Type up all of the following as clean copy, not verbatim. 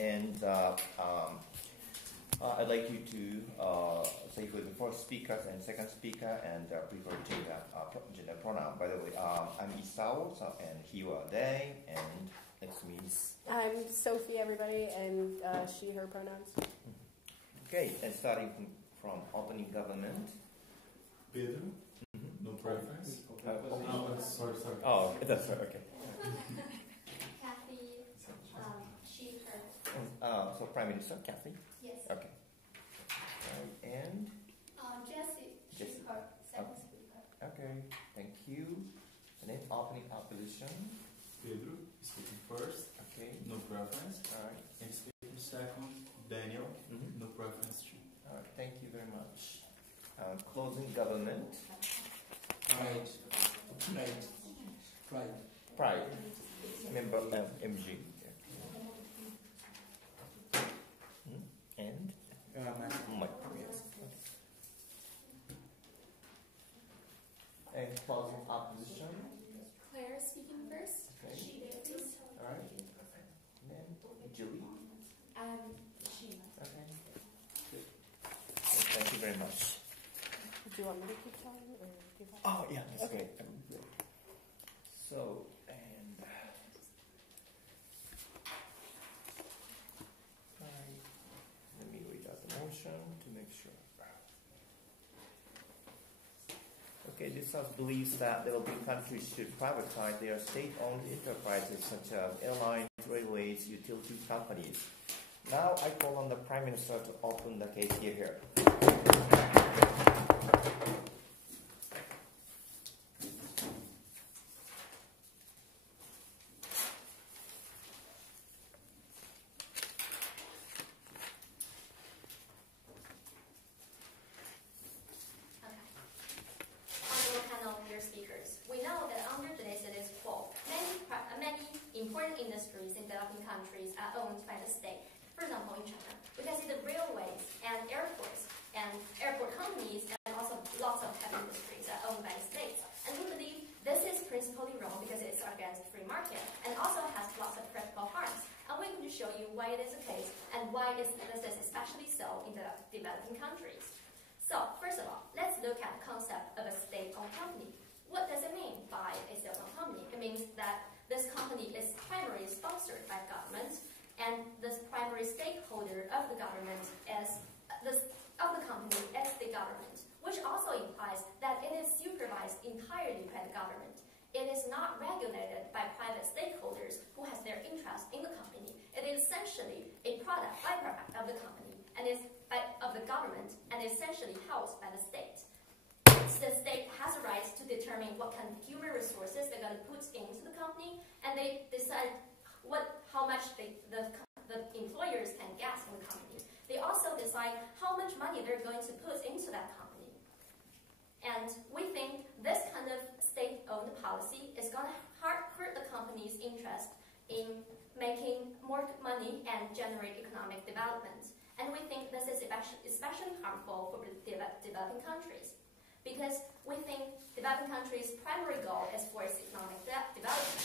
and I'd like you to say for the first speaker and second speaker and prefer gender pronoun. By the way, I'm Isao, and he or they, and next means. I'm Sophie, everybody, and she, her pronouns. Okay, and starting from opening government. Pedro, no preference. Sorry. Oh, that's right, okay. Kathy, she, her. So Prime Minister, Kathy? Yes. Okay. And? Jessie, she, her, second speaker. Okay, thank you. And then opening opposition. Pedro, speaking first. Okay. No preference. All right. And speaking second, Daniel, no preference too. All right, thank you very much. Closing government. Pride. Member MG. And? Mike, yes. And closing opposition. Claire speaking first. Okay. She, please. All right. And then Julie. She. Okay. Good. Well, thank you very much. Do you want me to keep telling or give up? Oh, yeah, that's Okay. great. So, and let me read out the motion to make sure. Okay, this House believes that developing countries should privatize their state-owned enterprises such as airlines, railways, utility companies. Now I call on the Prime Minister to open the case here. Important industries in developing countries are owned by the state. For example, in China, we can see the railways and airports and airport companies and also lots of heavy industries are owned by the states. And we believe this is principally wrong because it's against free market and also has lots of practical harms. And we're going to show you why it is the case and why this is especially so in the developing countries. So, first of all, let's look at the concept of a state-owned company. What does it mean by a state-owned company? It means that this company is primarily sponsored by government, and this primary stakeholder of the government is the company is the government, which also implies that it is supervised entirely by the government. It is not regulated by private stakeholders who has their interest in the company. It is essentially a byproduct of the company and is of the government and essentially housed by the state. The state has a right to determine what kind of human resources they're going to put into the company, and they decide how much the employers can get from the company. They also decide how much money they're going to put into that company. And we think this kind of state-owned policy is going to hurt the company's interest in making more money and generate economic development. And we think this is especially harmful for developing countries. Because we think developing countries' primary goal is for its economic development.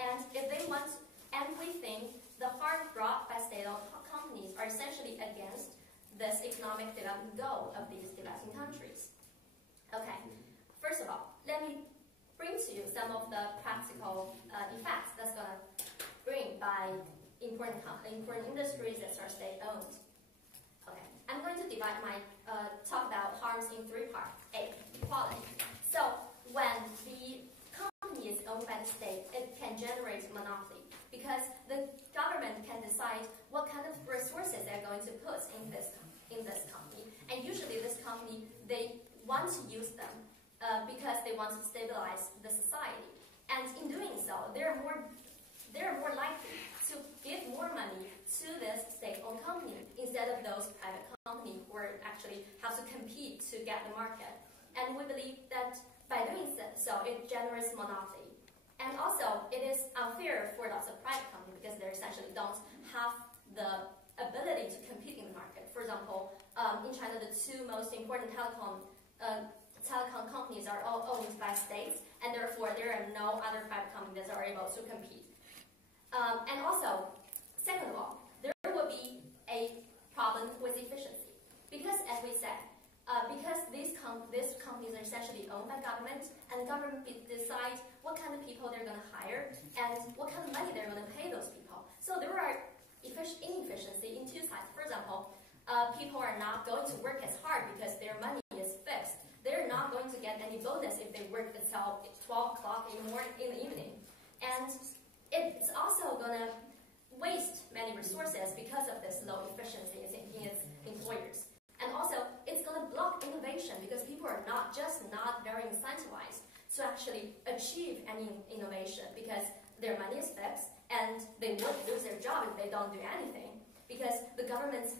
And if they want, and we think the harm brought by state-owned companies are essentially against this economic development goal of these developing countries. Okay, first of all, let me bring to you some of the practical effects that's going to bring by important industries that are state-owned. Okay, I'm going to divide my talk about harms in three parts. A, equality. So when the company is owned by the state, it can generate monopoly because the government can decide what kind of resources they're going to put in this company. And usually this company, they want to use them because they want to stabilize the society. And in doing so, they're more likely to give more money to this state-owned company instead of those private companies who actually have to compete to get the market. And we believe that by doing so, it generates monopoly. And also, it is unfair for lots of private companies because they essentially don't have the ability to compete in the market. For example, in China, the two most important telecom companies are all owned by states, and therefore there are no other private companies that are able to compete. And also, second of all, there essentially owned by government, and government decides what kind of people they're going to hire and what kind of money they're going to pay those people. So there are inefficiency in two sides. For example, people are not going to work as hard because their money is fixed. They're not going to get any bonus if they work until 12 o'clock in the evening. And it's also going to waste many resources because of this low efficiency in its employers. And also, it's going to block innovation because people are not very incentivized to actually achieve any innovation because their money is fixed and they would lose their job if they don't do anything. Because the government's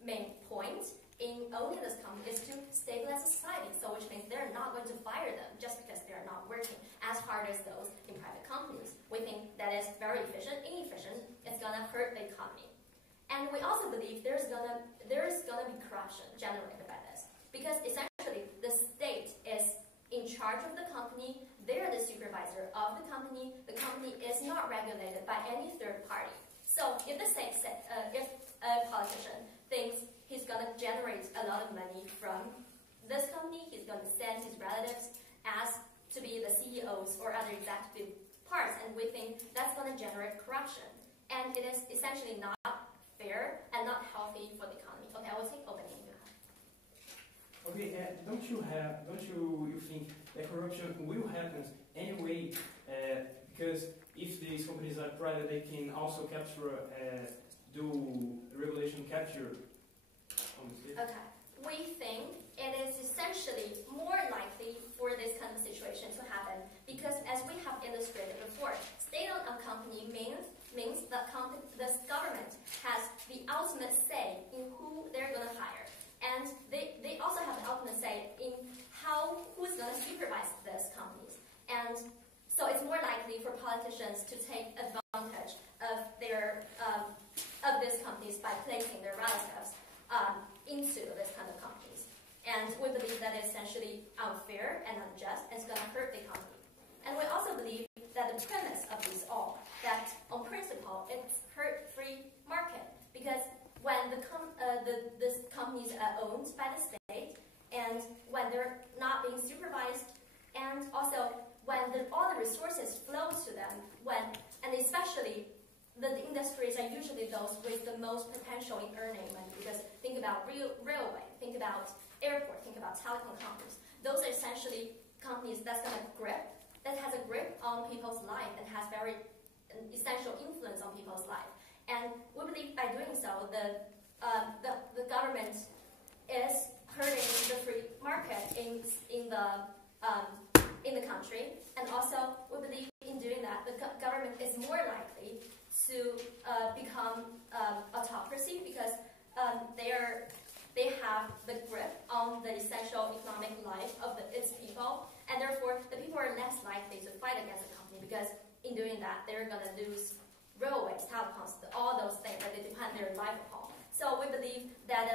main point in owning this company is to stabilize society, so which means they're not going to fire them just because they're not working as hard as those in private companies. We think that is very inefficient. It's going to hurt the economy. And we also believe there's gonna be corruption generated by this, because essentially the state is in charge of the company. They're the supervisor of the company. The company is not regulated by any third party. So if the state, if a politician thinks he's gonna generate a lot of money from this company, he's gonna send his relatives as to be the CEOs or other executive parts, and we think that's gonna generate corruption. And it is essentially not fair and not healthy for the economy. Okay, I will take opening. Okay, don't you think that corruption will happen anyway? Because if these companies are private, they can also capture, do regulation capture on the state. Okay, we think it is essentially more likely for this kind of situation to happen because, as we have illustrated before, state-owned company means that the government has the ultimate say in who they're going to hire. And they also have the ultimate say in who's going to supervise these companies. And so it's more likely for politicians to take advantage of these companies by placing their relatives into this kind of companies. And we believe that is essentially unfair and unjust, and it's going to hurt the economy. And we also believe that the premise of this all, that on principle, it's hurt free market, because when these companies are owned by the state, and when they're not being supervised, and also when all the resources flow to them, and especially the industries are usually those with the most potential in earning money, because think about railway, think about airport, think about telecom companies. Those are essentially companies that has a grip on people's life and has very essential influence on people's life. And we believe by doing so, the government is hurting the free market in the country, and also we believe in doing that, the government is more likely to become autocracy because they have the grip on the essential economic life of its people, and therefore the people are less likely to fight against the company because in doing that they're going to lose railways, telecoms, all those things that they depend their life upon. So we believe that,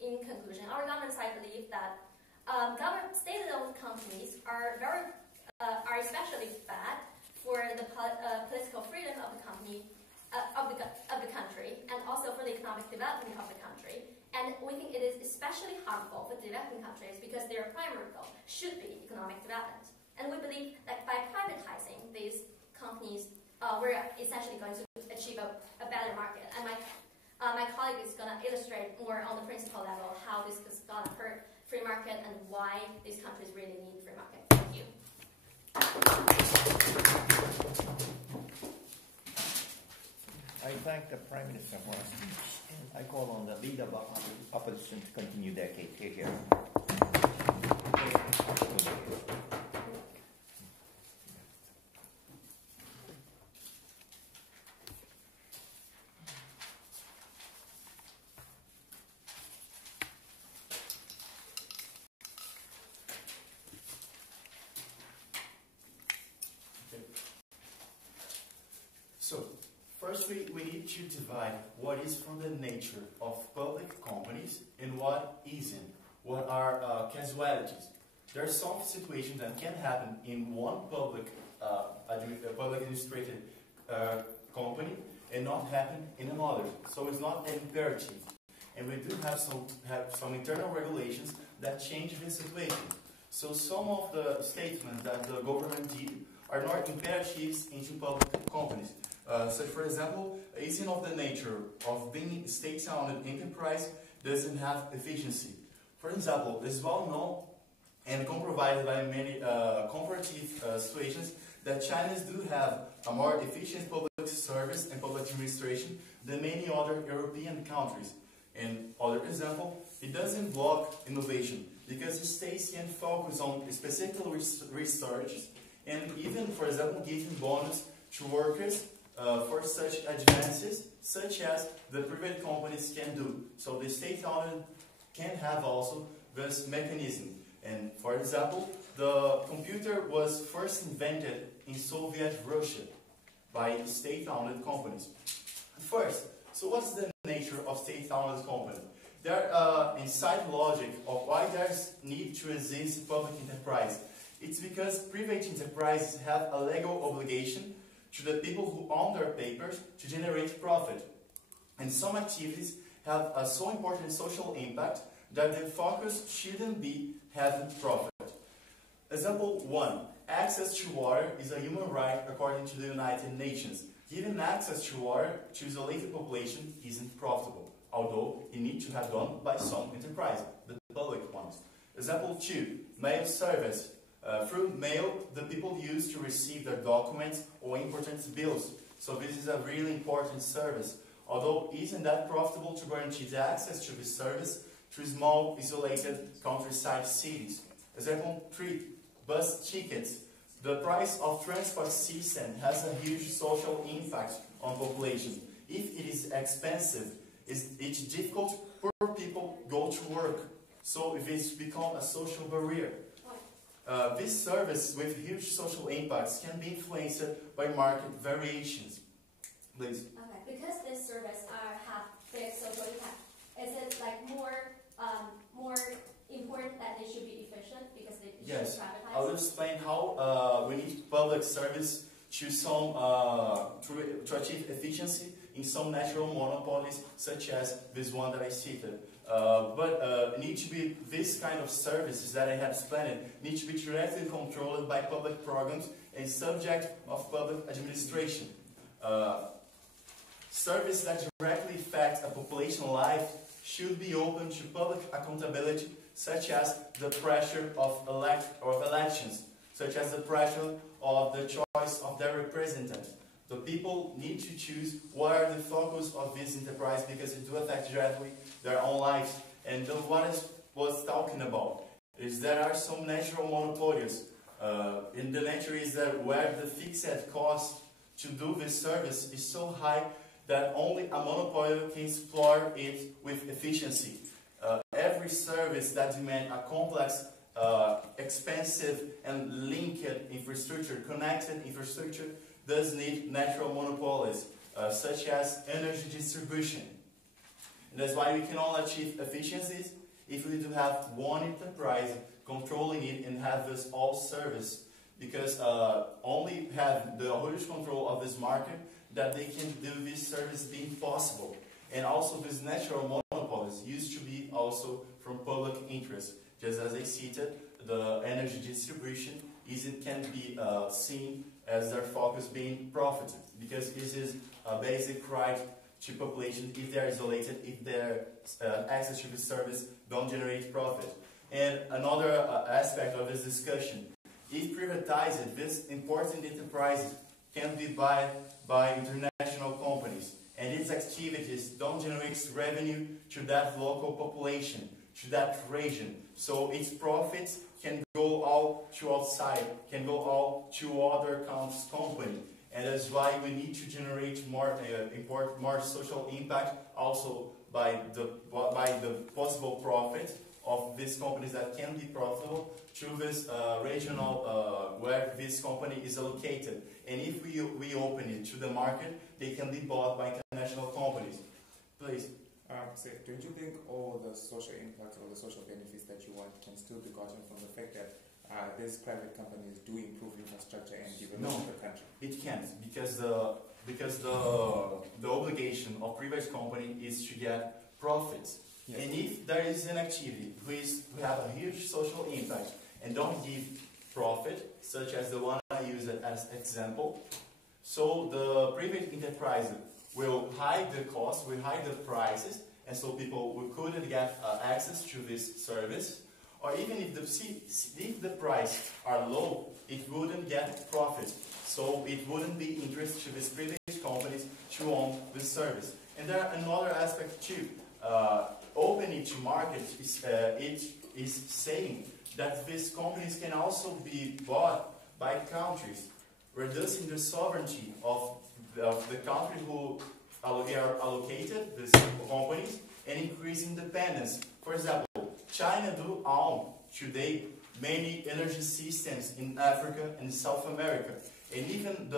in conclusion, our government side believe that state-owned companies are especially bad for the political freedom of the company, of the country, and also for the economic development of the country. And we think it is especially harmful for developing countries because their primary goal should be economic development. And we believe that by privatizing these companies, we're essentially going to achieve a better market. And my colleague is going to illustrate more on the principle level how this is going to hurt free market and why these countries really need free market. Thank you. I thank the Prime Minister for his speech, and I call on the leader of opposition to continue their case. Here. So, firstly, we need to divide what is from the nature of public companies and what isn't. What are casualties? There are some situations that can happen in one public administrated company and not happen in another. So it's not an imperative. and we do have some internal regulations that change this situation. So some of the statements that the government did are not imperatives into public companies. Such, for example, isn't of the nature of being state-owned enterprise doesn't have efficiency. For example, it's well known and compromised by many comparative situations that Chinese do have a more efficient public service and public administration than many other European countries. And other example, it doesn't block innovation because the states can focus on specific research and even, for example, giving bonus to workers for such advances, such as the private companies can do. So the state-owned can have also this mechanism. And for example, the computer was first invented in Soviet Russia by state-owned companies. First, so what's the nature of state-owned company? There inside logic of why there's need to exist public enterprise. It's because private enterprises have a legal obligation to the people who own their papers to generate profit. And some activities have a so important social impact that the focus shouldn't be having profit. Example 1. Access to water is a human right according to the United Nations. Giving access to water to isolated population isn't profitable, although it needs to have done by some enterprise, the public ones. Example 2. Mail service. Through mail, the people use to receive their documents or important bills. So this is a really important service. Although isn't that profitable to guarantee the access to this service to small, isolated countryside cities. Example 3. Bus tickets. The price of transport system has a huge social impact on population. If it is expensive, it's difficult for people go to work. So if it's become a social barrier. This service with huge social impacts can be influenced by market variations. Please. Okay, because this service have big social impact, is it like more important that they should be efficient because they should privatize? I'll explain how we need public service to to achieve efficiency in some natural monopolies, such as this one that I cited. But need to be this kind of services that I have explained need to be directly controlled by public programs and subject of public administration. Service that directly affect a population life should be open to public accountability, such as the pressure of elections, such as the pressure of the choice of their representatives. The people need to choose what are the focus of this enterprise because it do affect directly their own lives. And what I was talking about is there are some natural monopolies. In the nature is that where the fixed cost to do this service is so high that only a monopoly can explore it with efficiency. Every service that demands a complex, expensive and linked infrastructure, connected infrastructure, does need natural monopolies, such as energy distribution. And that's why we can only achieve efficiencies if we do have one enterprise controlling it and have this all service. Because only have the huge control of this market that they can do this service being possible. And also these natural monopolies used to be also from public interest. Just as I cited, the energy distribution can be seen as their focus being profited, because this is a basic right to population if they are isolated, if their access to the service don't generate profit. And another aspect of this discussion, if privatized, this important enterprise can be bought by international companies, and its activities don't generate revenue to that local population, to that region. So its profits can go all to outside, can go all to other countries' company. And that's why we need to generate more, more social impact also by the possible profit of these companies that can be profitable to this regional where this company is located. And if we open it to the market, they can be bought by international companies. Please. So don't you think all the social impacts or the social benefits that you want can still be gotten from the fact that these private companies do improve infrastructure and develop the country? It can't, because the obligation of private company is to get profits. Yes. And if there is an activity who have a huge social impact and don't give profit, such as the one I used as example, so the private enterprise will hide the cost, will hide the prices, and so people who couldn't get access to this service, or even if the price are low, it wouldn't get profit. So it wouldn't be interest to these private companies to own this service. And there are another aspect too. Opening to market it is saying that these companies can also be bought by countries, reducing the sovereignty of the country who are allocated, these companies, and increasing dependence. For example, China do own today many energy systems in Africa and South America. And even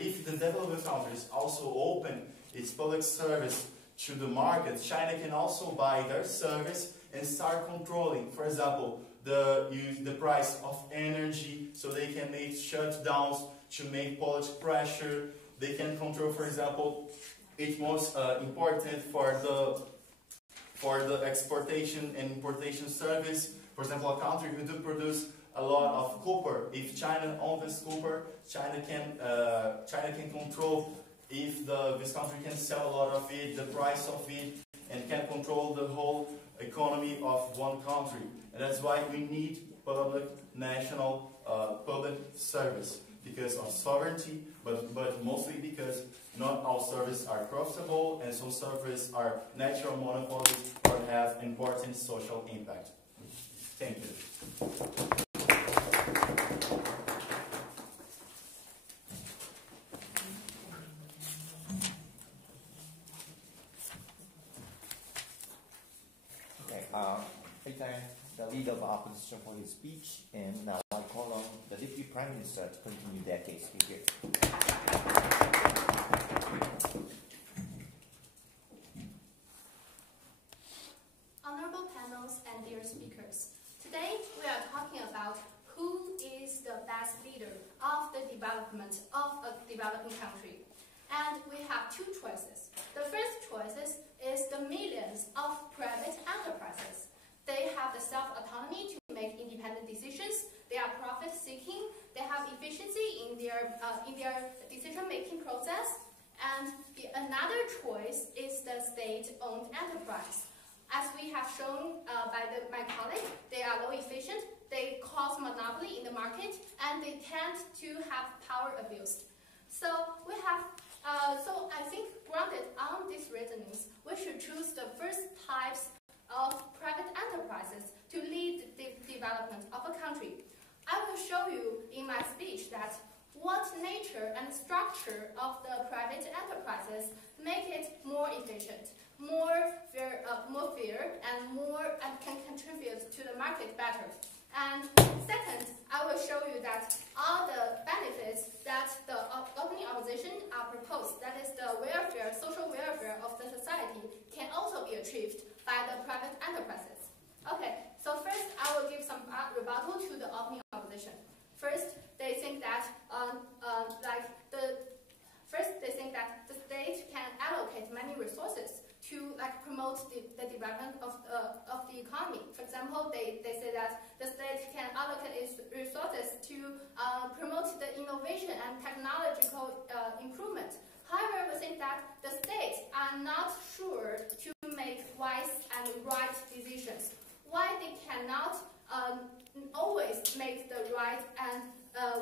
if the developed countries also open its public service to the market, China can also buy their service and start controlling, for example, the price of energy, so they can make shutdowns to make public pressure. They can control, for example, it's most important for the exportation and importation service. For example, a country who do produce a lot of copper. If China owns this copper, China can control if this country can sell a lot of it, the price of it, and can control the whole economy of one country. And that's why we need public, national, public service, because of sovereignty, but mostly because not all services are profitable, and some services are natural monopolies or have important social impact. Thank you. Okay, I thank the leader of opposition for his speech, and now I call on the Deputy Prime Minister to continue their case speaker. Honorable panels and dear speakers, today we are talking about who is the best leader of the development of a developing country. And we have two choices. The first choice is the millions of private enterprises. They have the self-autonomy to make independent decisions. They are profit-seeking. They have efficiency in their decision-making process. And another choice is the state-owned enterprise. As we have shown by my colleague, they are low efficient, they cause monopoly in the market, and they tend to have power abuse. So I think, grounded on these reasonings, we should choose the first types of private enterprises to lead the development of a country. I will show you in my speech that what nature and structure of the private enterprises make it more efficient, more fair, and can contribute to the market better. And second, I will show you that all the benefits that the opening opposition are proposed, that is the welfare, social welfare of the society, can also be achieved by the private enterprises. Okay, so first I will give some rebuttal to the opening opposition. First, they think that the state can allocate many resources to promote the development of the economy. For example, they say that the state can allocate its resources to promote the innovation and technological improvement. However, we think that the states are not sure to make wise and right decisions. Why they cannot always make the right and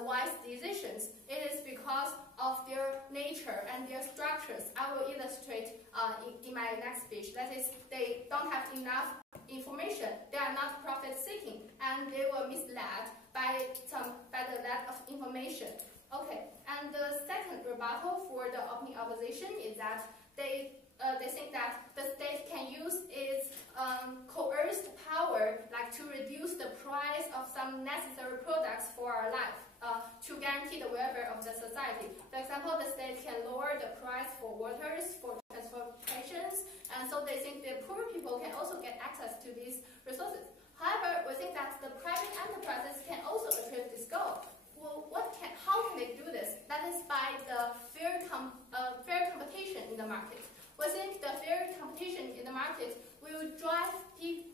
wise decisions? It is because of their nature and their structures. I will illustrate in my next speech. That is, they don't have enough information. They are not profit-seeking, and they were misled by the lack of information. Okay, and the second rebuttal for the opening opposition is that they think that the state can use its coerced power, to reduce the price of some necessary products for our life, to guarantee the welfare of the society. For example, the state can lower the price for waters, for transportations, and so they think the poor people can also get access to these resources. However, we think that the private enterprises can also achieve this goal. Well, how can they do this? That is by the fair competition in the market. We we think the fair competition in the market will drive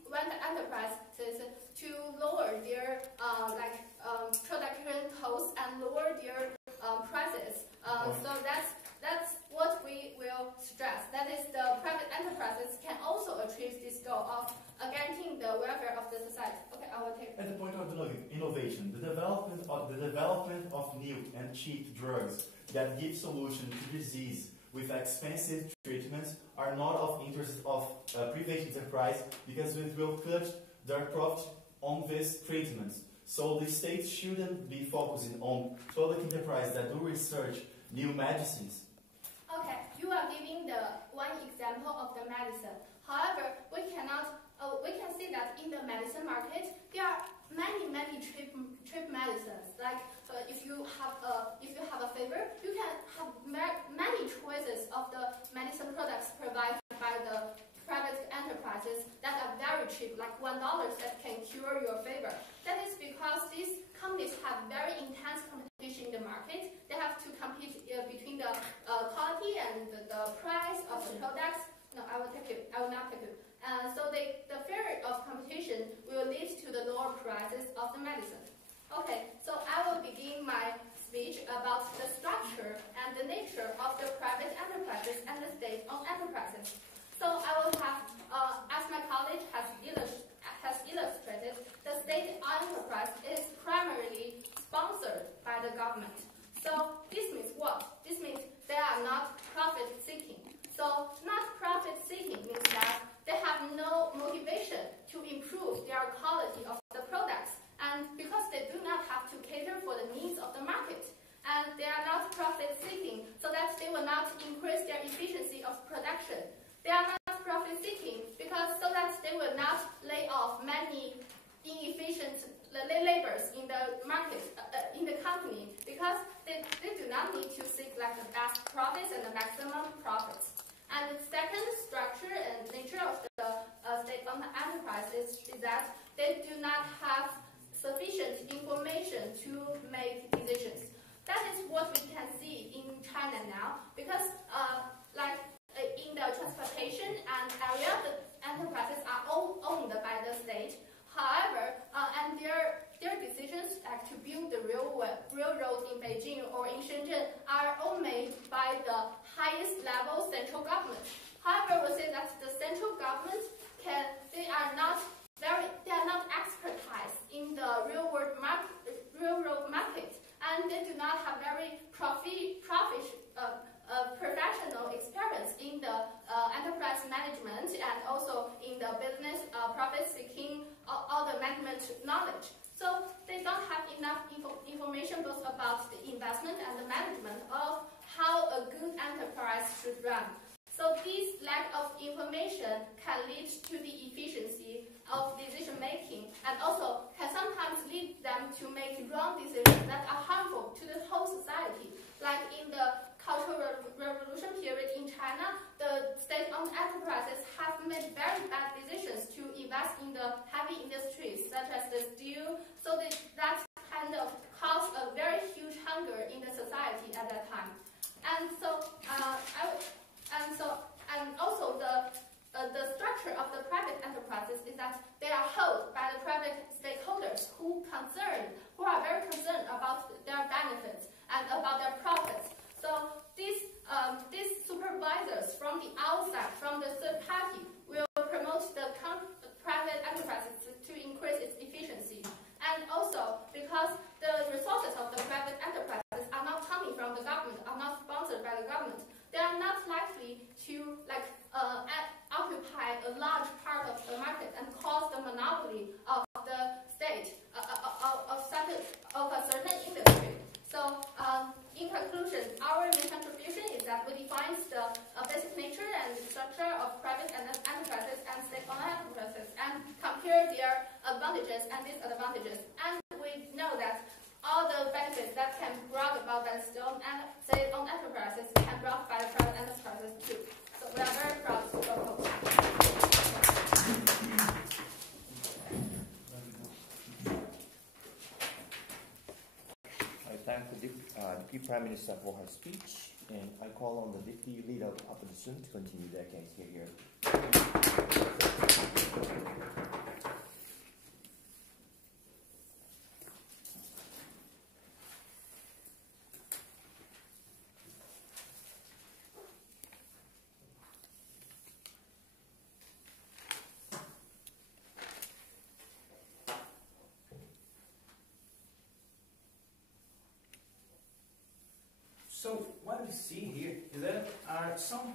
private enterprises to lower their production costs and lower their prices. So that's what we will stress. That is, the private enterprises can also achieve this goal of guaranteeing the welfare of the society. Okay, I will take. At the point of innovation, the development of new and cheap drugs that give solution to disease with expensive treatments are not of interest of private enterprise, because it will cut their profit on these treatments. So the state shouldn't be focusing on public enterprise that do research new medicines. Okay, you are giving the one example of the medicine. However, we can see that in the medicine market there are many cheap medicines. Like if you have a fever, you can have many choices of the medicine products provided by the private enterprises that are very cheap, like $1 that can cure your fever. That is because these companies have very intense competition in the market. They have to compete between the quality and the price of the products. No, I will not take it. So the fear of competition will lead to the lower prices of the medicine. Okay, so I will begin my speech about the structure and the nature of the private enterprises and the state-owned enterprises. So I will have, as my colleague has illustrated, the state-owned enterprise is primarily sponsored by the government. So this means what? This means they are not profit-seeking. So not profit-seeking means that they have no motivation to improve their quality of the products, and because they do not have to cater for the needs of the market, and they are not profit-seeking, so that they will not increase their efficiency of production. They are not profit-seeking because so that they will not lay off many inefficient laborers in the market, in the company, because they do not need to seek like the best profits and the maximum profits. And the second structure and nature of the state-owned enterprises is that they do not have sufficient information to make decisions. That is what we can see in China now, because in the transportation and area, the enterprises are all owned by the state. However, and their decisions like to build the railroad in Beijing or in Shenzhen are all made by the highest level central government. However, we say that the central government they are not expertise in the railroad market, and they do not have very professional experience in the enterprise management and also in the business profit-seeking all the management knowledge. So they don't have enough information both about the investment and the management of how a good enterprise should run. So this lack of information can lead to the efficiency of decision making, and also can sometimes lead them to make wrong decisions that are harmful to the whole society. Like in the Cultural Revolution period in China, the state-owned enterprises have made very bad decisions to invest in the heavy industries such as the steel. So that kind of caused a very huge hunger in the society at that time. And also the structure of the private enterprises is that they are held by the private stakeholders who are very concerned about their benefits and about their profits. So these supervisors from the outside, from the third party, will promote the private enterprises to increase its efficiency. And also because the resources of the private enterprises are not coming from the government, are not sponsored by the government, they are not likely to occupy a large part of the market and cause the monopoly of the state of a certain industry. So in conclusion, our main contribution is that we define the basic nature and structure of private enterprises and state-owned enterprises and compare their advantages and disadvantages. And we know that all the benefits that can be brought about by state-owned enterprises can be brought by the private enterprises too. So we are very proud to propose. I thank the Deputy Prime Minister for her speech. And I call on the deputy leader of opposition to continue their case here. So what we see here is that are some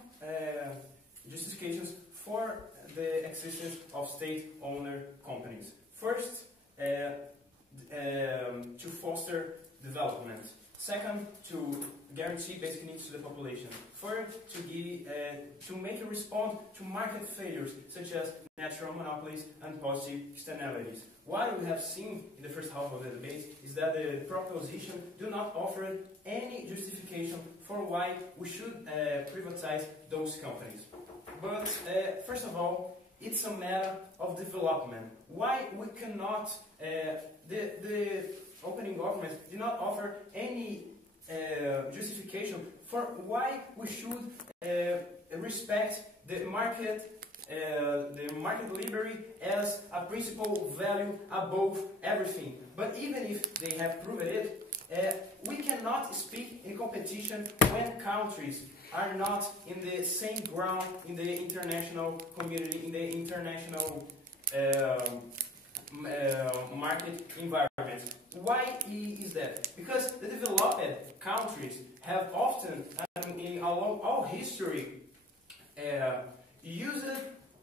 justifications for the existence of state-owned companies. First, to foster development. Second, to guarantee basic needs to the population. Third, to make a response to market failures such as natural monopolies and positive externalities. What we have seen in the first half of the debate is that the proposition do not offer any justification for why we should privatize those companies. But first of all, it's a matter of development. Why we cannot, the opening government did not offer any justification for why we should respect the market liberty as a principal value above everything. But even if they have proven it, we cannot speak in competition when countries are not in the same ground in the international community, in the international market environment. Why is that? Because the developed countries have often, along all history, used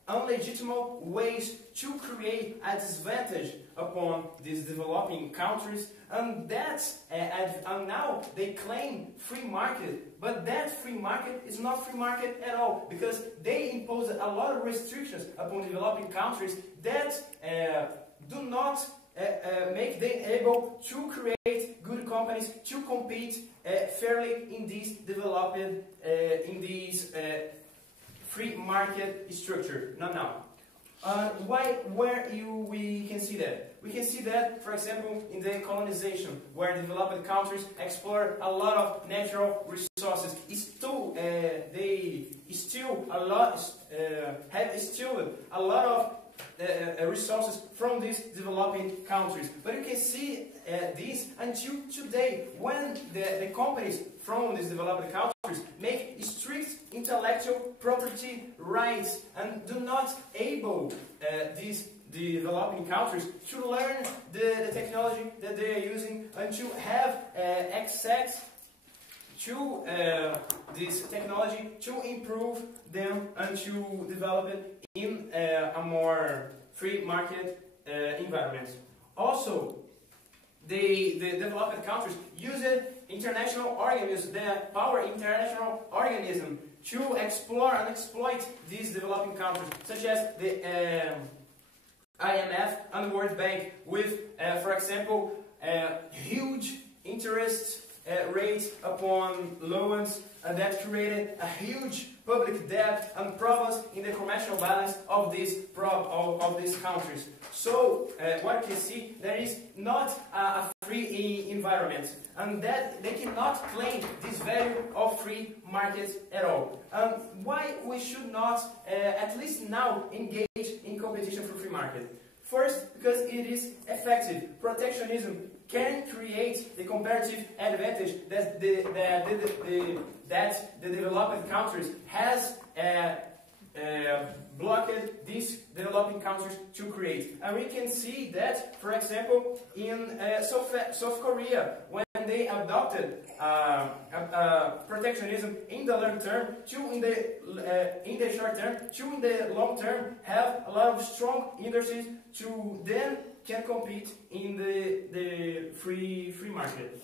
unlegitimate ways to create a disadvantage upon these developing countries, and and now they claim free market, but that free market is not free market at all, because they impose a lot of restrictions upon developing countries that do not make them able to create good companies to compete fairly in these developed, free market structure. Where we can see that? We can see that, for example, in the colonization, where developed countries explore a lot of natural resources. They still have stolen a lot of resources from these developing countries. But you can see this until today, when the companies from these developed countries make strict intellectual property rights and do not able these developing countries to learn the technology that they are using and to have access to this technology to improve them and to develop it in a more free market environment. Also, the developed countries use international organisms, the power international organism, to explore and exploit these developing countries, such as the IMF and the World Bank, with, for example, huge interest rates upon loans that created a huge public debt and problems in the commercial balance of these countries. So, what you can see, there is not a free environment, and that they cannot claim this value of free markets at all. Why we should not, at least now, engage in competition for free market? First, because it is effective. Protectionism can create the comparative advantage that the developing countries has blocked these developing countries to create. And we can see that, for example, in South Korea, when they adopted protectionism in the long term, in the short term, in the long term, have a lot of strong industries to then can compete in the free market.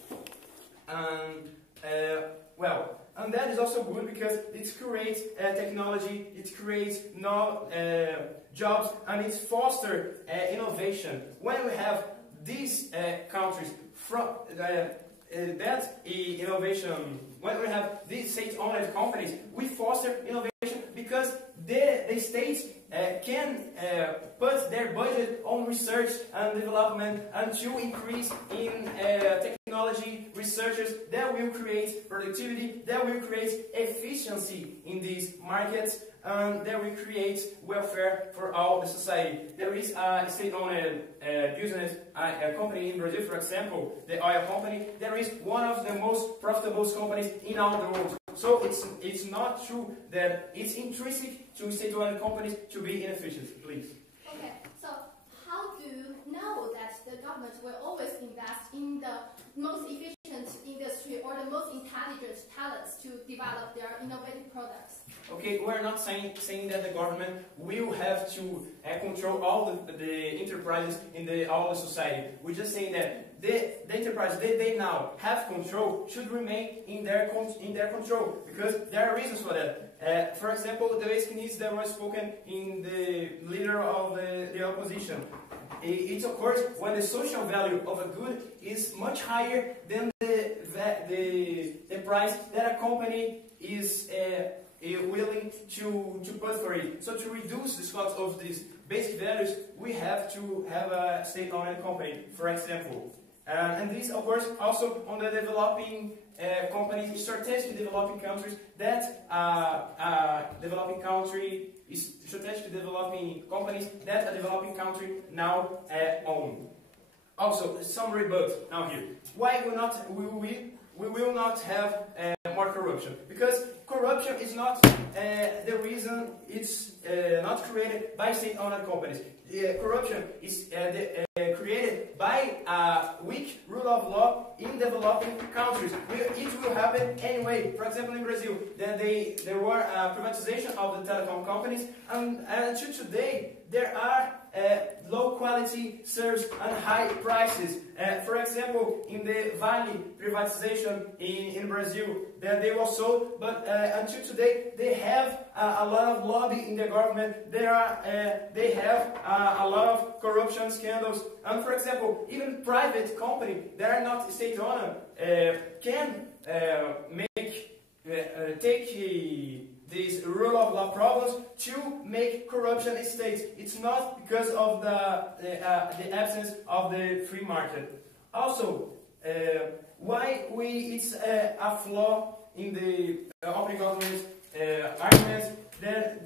And that is also good because it creates technology, it creates jobs, and it fosters innovation. When we have these countries from that innovation, when we have these state-owned companies, we foster innovation because the states can put their budget on research and development and to increase in technology researchers that will create productivity, that will create efficiency in these markets, and that will create welfare for all the society. There is a state-owned business, a company in Brazil, for example, the oil company. There is one of the most profitable companies in all the world. So it's not true that it's intrinsic to state-owned companies to be inefficient. Please. Okay, so how do you know that the government will always invest in the most efficient industry or the most intelligent talents to develop their innovative products? Okay, we're not saying that the government will have to control all the enterprises in all the society. We're just saying that the enterprises they now have control should remain in their control, because there are reasons for that. For example, the basic needs that were spoken in the leader of the opposition. It occurs when the social value of a good is much higher than the price that a company is willing to put for it. So to reduce the cost of these basic values, we have to have a state-owned company, for example. And this occurs also on the developing companies, strategic developing countries that developing country is strategic developing companies that a developing country now own. Also, some rebuts now here. Why we will not have more corruption? Because corruption is not the reason it's not created by state-owned companies. Corruption is created by a weak rule of law in developing countries. It will happen anyway. For example, in Brazil, there were privatization of the telecom companies, and until today there are low quality service and high prices. For example, in the Vale privatization in Brazil, they were sold, but until today they have a lot of lobby in the government. They have a lot of corruption scandals. And for example, even private companies that are not state-owned can take this rule of law problems to make corruption states. It's not because of the absence of the free market. Also, why it's a flaw in the opening government arguments that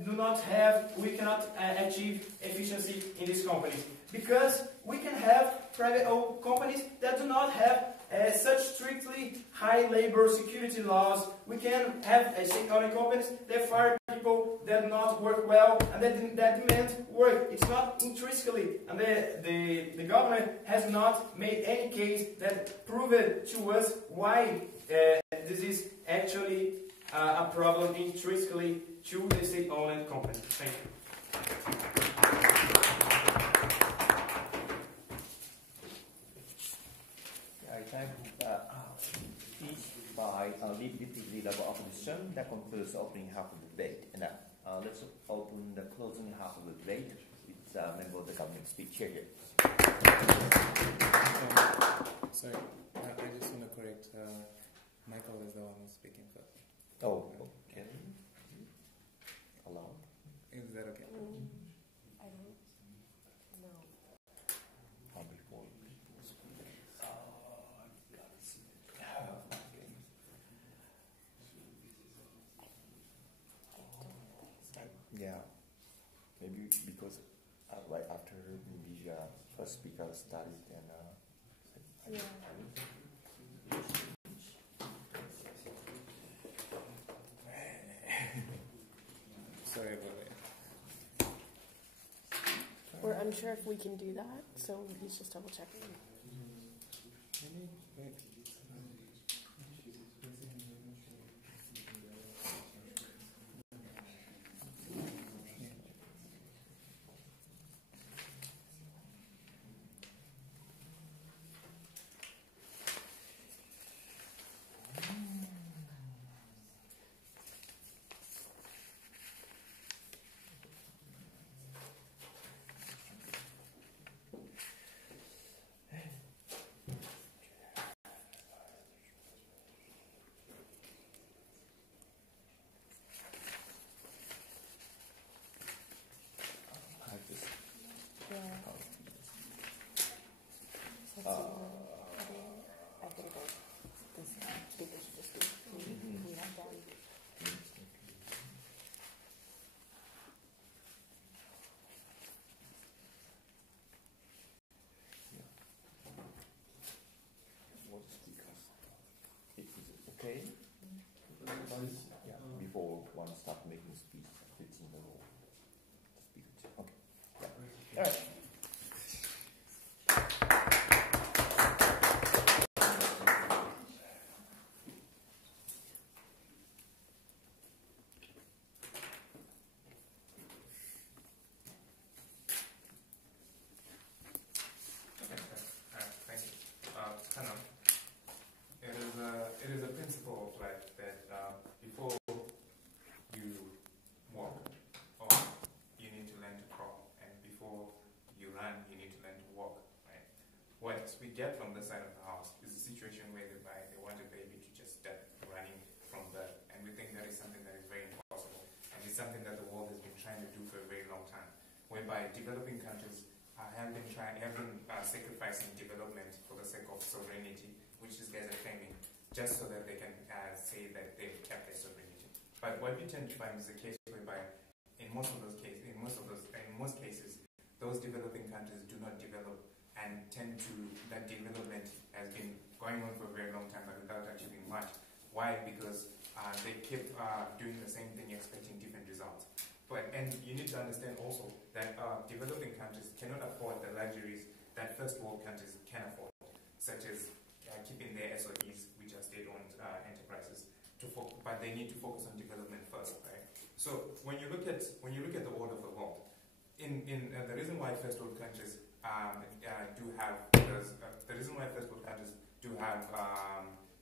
we cannot achieve efficiency in these companies? Because we can have private companies that do not have such strictly high labor security laws. We can have state-owned companies that fire people that do not work well and that demand work. It's not intrinsically, and the government has not made any case that proved to us why this is actually a problem intrinsically to the state-owned company. Thank you. I thank each by leader of opposition. That concludes the opening half of the debate. And let's open the closing half of the debate with a member of the government speech here. Sorry, I just want to correct. Michael is the one who's speaking first. Oh, okay. Allow. Is that okay? I don't know. How before? Yeah, maybe because right after maybe first speaker started and Yeah. Sorry about that. We're unsure if we can do that, so he's just double checking. All right. It is a principle of life that before you walk, you need to learn to crawl, and before you run, you need to learn to walk. Right? What we get from this side of the house is a situation where they want a baby to just start running from birth, and we think that is something that is very impossible, and it's something that the world has been trying to do for a very long time, whereby developing countries have been sacrificing development for the sake of sovereignty, which these guys are claiming, just so that they can say that they've kept their sovereignty. But what we tend to find is the case whereby, in most cases, those developing countries do not develop, and that development has been going on for a very long time, but without achieving much. Why? Because they keep doing the same thing, expecting different results. And you need to understand also that developing countries cannot afford the luxuries that first world countries can afford, such as keeping their SOEs, which are state-owned enterprises, but they need to focus on development first, right? So when you look at the world of the world, the reason why first world countries do have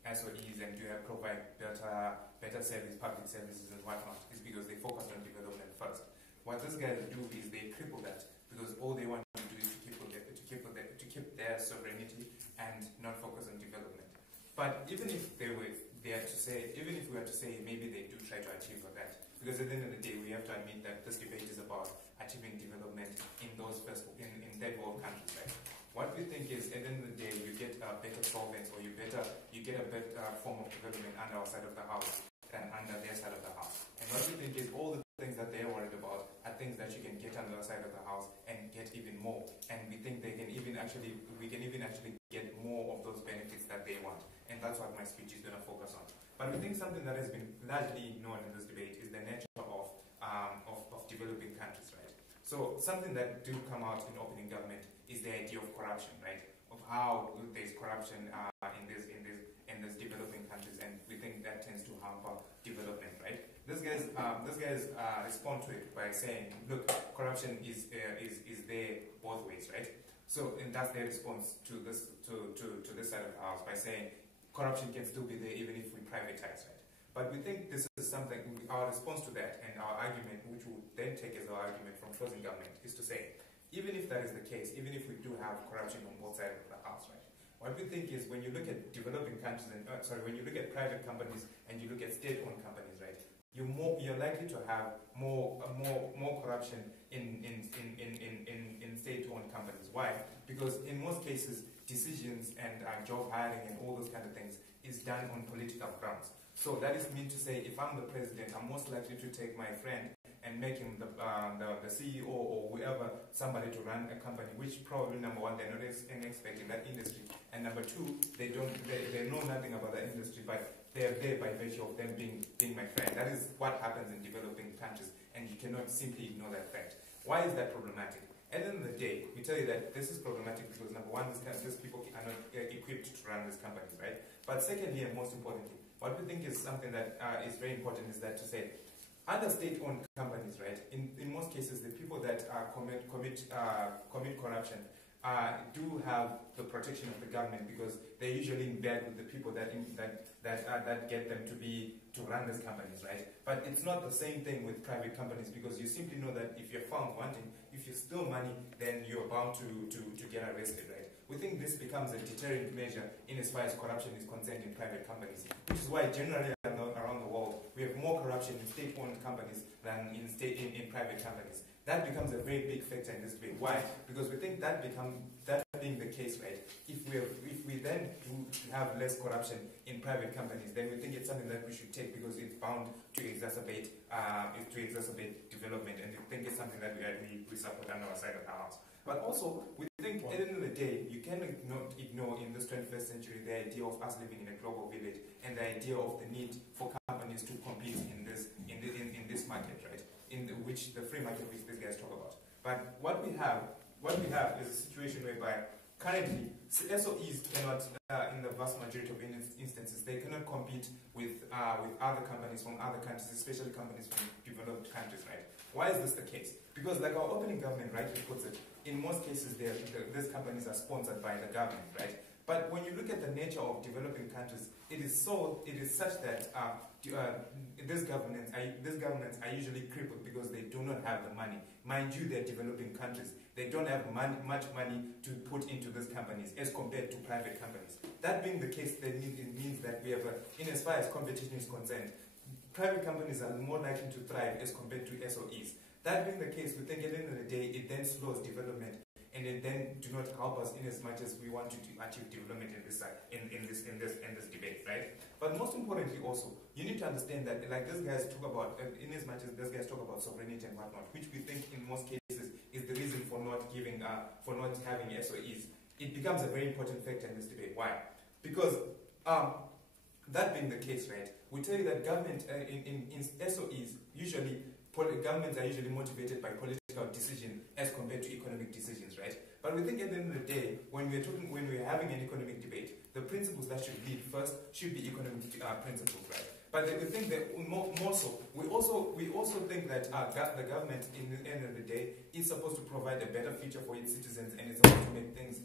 SOEs and provide better service, public services and whatnot, is because they focus on development first. What these guys do is they cripple that, because all they want to do is to keep their sovereignty and not focus on development. But even if we were to say maybe they do try to achieve that, because at the end of the day we have to admit that this debate is about achieving development in third world countries, right? What we think is, at the end of the day, you get a better solvents, or you get a better form of development under our side of the house than under their side of the house. And what we think is all the things that they're worried about are things that you can get under the side of the house and get even more. And we think we can even actually get more of those benefits that they want. And that's what my speech is going to focus on. But we think something that has been largely known in this debate is the nature of developing countries, right? So something that do come out in opening government is the idea of corruption, right? Of how there's corruption in these developing countries, and we think that tends to hamper development, right? These guys respond to it by saying, look, corruption is there both ways, right? So, and that's their response to this side of the house, by saying corruption can still be there even if we privatize, right? But we think this is something, our response to that and our argument, which we then take as our argument from closing government, is to say, even if that is the case, even if we do have corruption on both sides of the house, right? What we think is, when you look at developing countries, when you look at private companies and you look at state-owned companies, right? You're likely to have more corruption in state-owned companies. Why? Because in most cases, decisions and job hiring and all those kind of things is done on political grounds. So that is mean to say, if I'm the president, I'm most likely to take my friend and make him the CEO or whoever, somebody to run a company, which probably, number one, they're not expecting that industry, and number two, they know nothing about that industry, but they're there by virtue of them being my friend. That is what happens in developing countries, and you cannot simply ignore that fact. Why is that problematic? At the end of the day, we tell you that this is problematic because, number one, these people are not equipped to run these companies, right? But secondly, and most importantly, what we think is something that is very important is that to say, under state-owned companies, right, in most cases, the people that commit corruption do have the protection of the government, because they're usually in bed with the people that get them to run these companies, right? But it's not the same thing with private companies, because you simply know that if you're found wanting, if you steal money, then you're bound to get arrested, right? We think this becomes a deterrent measure in as far as corruption is concerned in private companies, which is why generally around the world we have more corruption in state-owned companies than in private companies. That becomes a very big factor in this debate. Why? Because we think that being the case, right? If we then have less corruption in private companies, then we think it's something that we should take, because it's bound to exacerbate development, and we think it's something that we support on our side of the house. But also, we think at the end of the day, you cannot ignore in this 21st century the idea of us living in a global village, and the idea of the need for companies to compete in this market, right? In which the free market which these guys talk about. But what we have what we have is a situation whereby currently SOEs cannot, in the vast majority of instances, they cannot compete with other companies from other countries, especially companies from developed countries, right? Why is this the case? Because like our opening government rightly puts it, in most cases these companies are sponsored by the government, right? But when you look at the nature of developing countries, it is such that these governments are usually crippled because they do not have the money. Mind you, they're developing countries. They don't have much money to put into these companies as compared to private companies. That being the case, then it means that we have, in as far as competition is concerned, private companies are more likely to thrive as compared to SOEs. That being the case, we think at the end of the day, it then slows development, and it then do not help us in as much as we want to achieve development in this debate, right? But most importantly, also, you need to understand that, like these guys talk about, in as much as these guys talk about sovereignty and whatnot, which we think in most cases is the reason for not having SOEs. It becomes a very important factor in this debate. Why? Because that being the case, right? We tell you that government in SOEs usually. Governments are usually motivated by political decision as compared to economic decisions, right? But we think at the end of the day, when we're having an economic debate, the principles that should lead first should be economic principles, right? But we think that more so, we also think that the government, in the end of the day, is supposed to provide a better future for its citizens, and it's supposed to make things.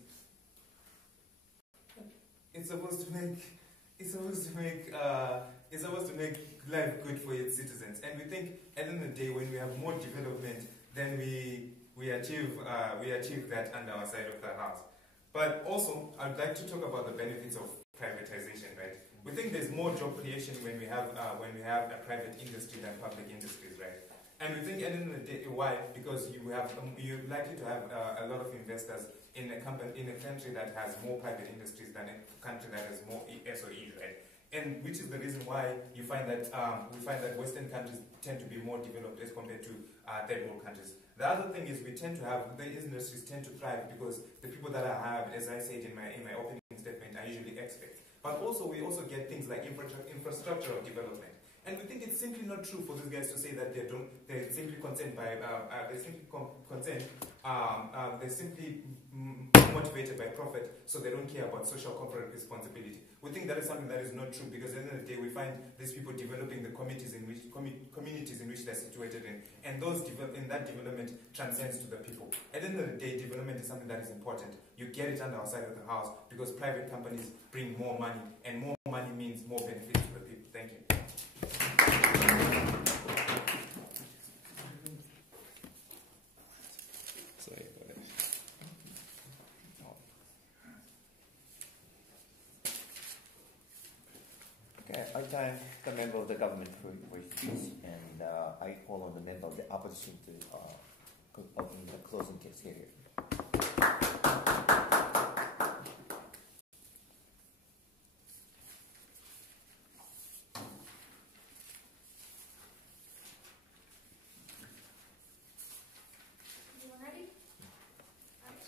It's supposed to make life good for its citizens, and we think at the end of the day, when we have more development, then we achieve that under our side of the house. But also, I'd like to talk about the benefits of privatization, right? We think there's more job creation when we have a private industry than public industries, right? And we think at the end of the day, why? Because you're likely to have a lot of investors in a country that has more private industries than a country that has more SOEs, right? And which is the reason why you find that Western countries tend to be more developed as compared to third world countries. The other thing is the industries tend to thrive because the people that I have, as I said in my opening statement, are usually experts. But also we also get things like infrastructural development. And we think it's simply not true for these guys to say that they're simply motivated by profit, so they don't care about social corporate responsibility. We think that is something that is not true, because at the end of the day, we find these people developing the communities in which they're situated in, and that development transcends to the people. At the end of the day, development is something that is important. You get it under our side of the house because private companies bring more money, and more money means more benefits to the people. Thank you. Okay, I thank the member of the government for your speech, and I call on the member of the opposition to open the closing case here. Everyone ready? All right.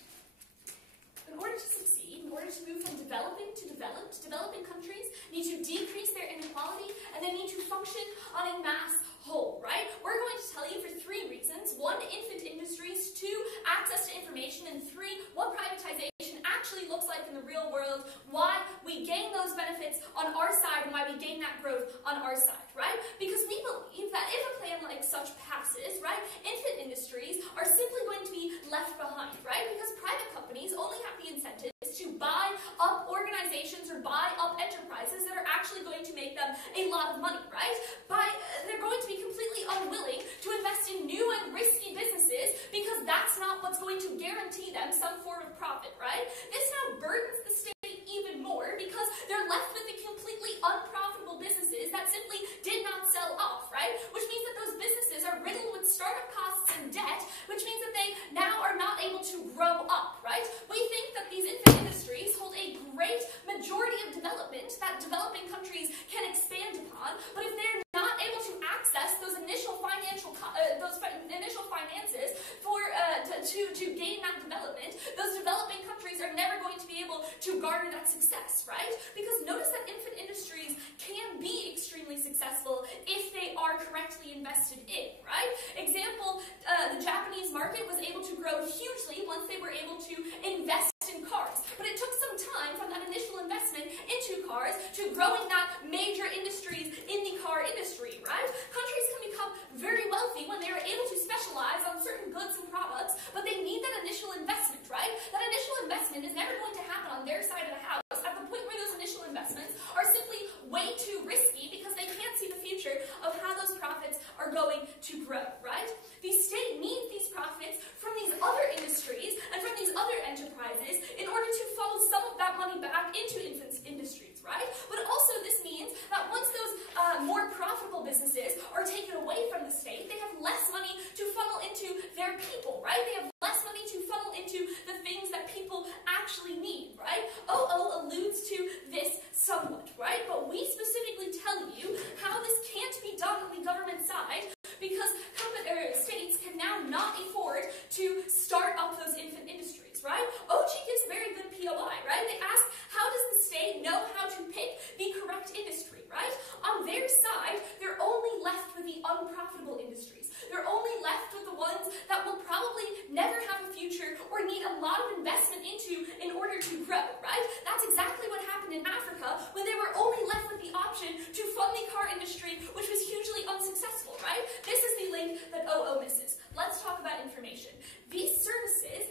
In order to succeed, in order to move from developing to developed, developing countries need to decrease their inequality, and they need to function on a mass whole, right? We're going to tell you for 3 reasons. 1, infant industries. 2, access to information. And 3, what privatization actually looks like in the real world, why we gain those benefits on our side, and why we gain that growth on our side, right? Because we believe that if a plan like such passes, right, infant industries are simply going to be left behind, right? Because private companies only have the incentives to buy up organizations or buy up enterprises that are actually going to make them a lot of money, right? They're going to be completely unwilling to invest in new and risky businesses because that's not what's going to guarantee them some form of profit, right? This now burdens the state even more because they're left with the completely unprofitable businesses that simply did not sell off, right? Which means that those businesses are riddled with startup costs and debt, which means that they now are not able to grow up, right? We think that these infant industries hold a great majority of development that developing countries can expand upon, but if they're not able to access those initial finances to gain that development, those developing countries are never going to be able to garner that success, right? Because notice that infant industries can be extremely successful if they are correctly invested in, right? Example, the Japanese market was able to grow hugely once they were on their side of the house at the point where those initial investments are simply way too risky because they can't see the future of how those profits are going to grow, right? The state needs these profits from these other industries and from these other enterprises in order to funnel some of that money back into industries, right? But also this means that once those more profitable businesses are taken away from the state, they have less money to funnel into their people, right? They have less money to funnel into the things that people actually need, right? OO alludes to this somewhat, right? But we specifically tell you how this can't be done on the government side because states can now not afford to start up those infant industries, right? OG gives a very good POI, right? They ask, how does the state know how to pick the correct industry, right? On their side, they're only left with the unprofitable industries. They're only left with the ones that will probably never have a future or need a lot of investment into in order to grow, right? That's exactly what happened in Africa when they were only left with the option to fund the car industry, which was hugely unsuccessful, right? This is the link that OO misses. Let's talk about information. These services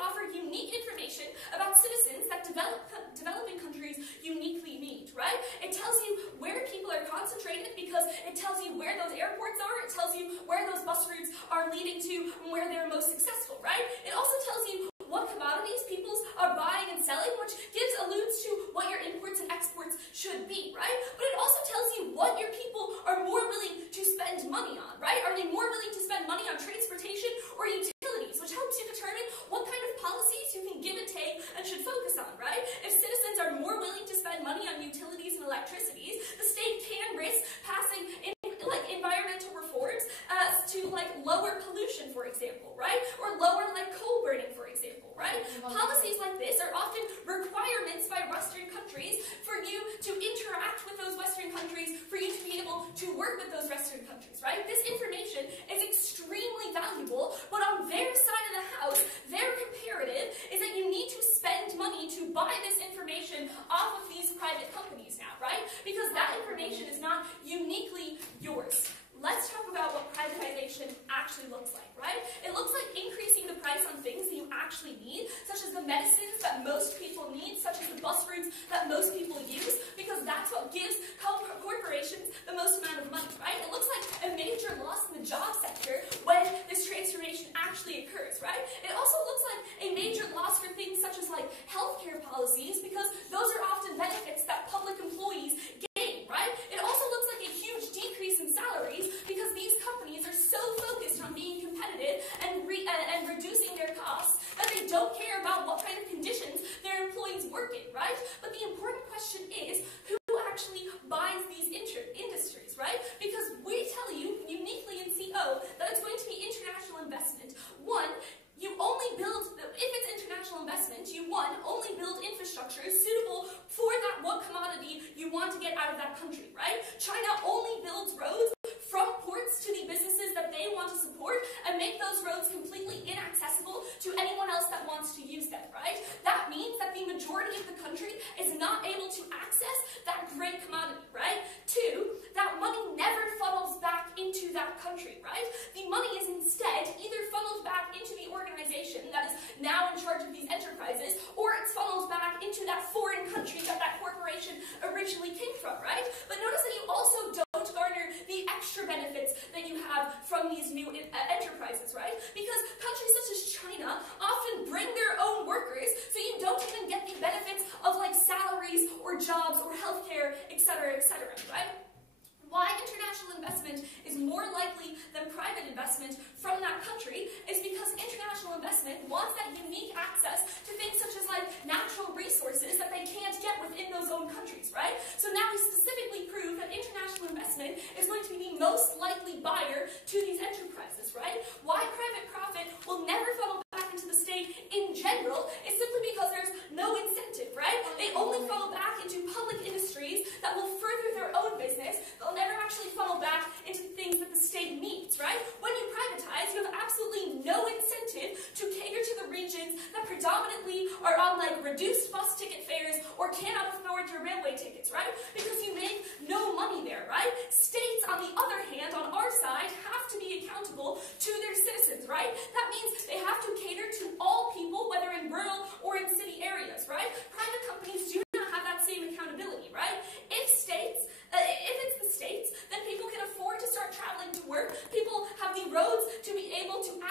offer unique information about citizens that developing countries uniquely need, right? It tells you where people are concentrated because it tells you where those airports are, it tells you where those bus routes are leading to and where they're most successful, right? It also tells you what commodities peoples are buying and selling, which alludes to what your imports and exports should be, right? But it also tells you what your people are more willing to spend money on, right? Are they more willing to spend money on transportation or utilities, which helps you determine what kind of policies you can give and take and should focus on, right? If citizens are more willing to spend money on utilities and electricities, the state can risk passing environmental reforms to lower pollution, for example, right? Or lower coal burning, for example, right? Policies like this are often requirements by Western countries for you to interact with those Western countries, for you to be able to work with those Western countries, right? This information is extremely valuable, but on their side of the house, their comparative is that you need to spend money to buy this information off of these private companies now, right? Because that information is not uniquely yours. Let's talk about what privatization actually looks like, right? It looks like increasing the price on things that you actually need, such as the medicines that most people need, such as the bus routes that most people use, because that's what gives corporations the most amount of money, right? It looks like a major loss in the job sector when this transformation actually occurs, right? It also looks like a major loss for things such as healthcare policies, because those are often benefits that public employees gain, right? It also looks like a huge decrease in salaries because these companies are so focused on being competitive and reducing their costs that they don't care about what kind of conditions their employees work in, right? But the important question is, who actually buys these industries, right? Because we tell you uniquely in CO that it's going to be international investment. One, you only build, if it's international investment, you only build infrastructure suitable for that one commodity you want to get out of that country, right? China only builds roads from ports to the businesses that they want to support and make those roads completely inaccessible to anyone else that wants to use them, right? That means that the majority of the country is not able to access that great commodity, right? Two, that money never funnels back into that country, right? The money is instead either funneled back into the organization that is now in charge of these enterprises, or it's funneled back into that foreign country that that corporation originally came from, right? But notice that you also don't garner the extra benefits that you have from these new enterprises, right? Because countries such as China often bring their own workers, so you don't even get the benefits of salaries or jobs or healthcare, etc., right? Why international investment is more likely than private investment from that country is because international investment wants that unique access to things such as natural resources that they can't get within those own countries, right? So now we specifically prove that international investment is going to be the most likely buyer to these enterprises, right? Why private profit will never funnel back into the state in general is simply because there's no incentive, right? They only funnel back into public industries that will further their own business. They'll never actually funnel back into things that the state needs, right? When you privatize, you have absolutely no incentive to cater to the regions that predominantly are on reduced bus ticket fares or cannot afford your railway tickets, right? Because you make no money there, right? States, on the other hand, on our side, have to be accountable to their citizens, right? That means they have to cater to all people, whether in rural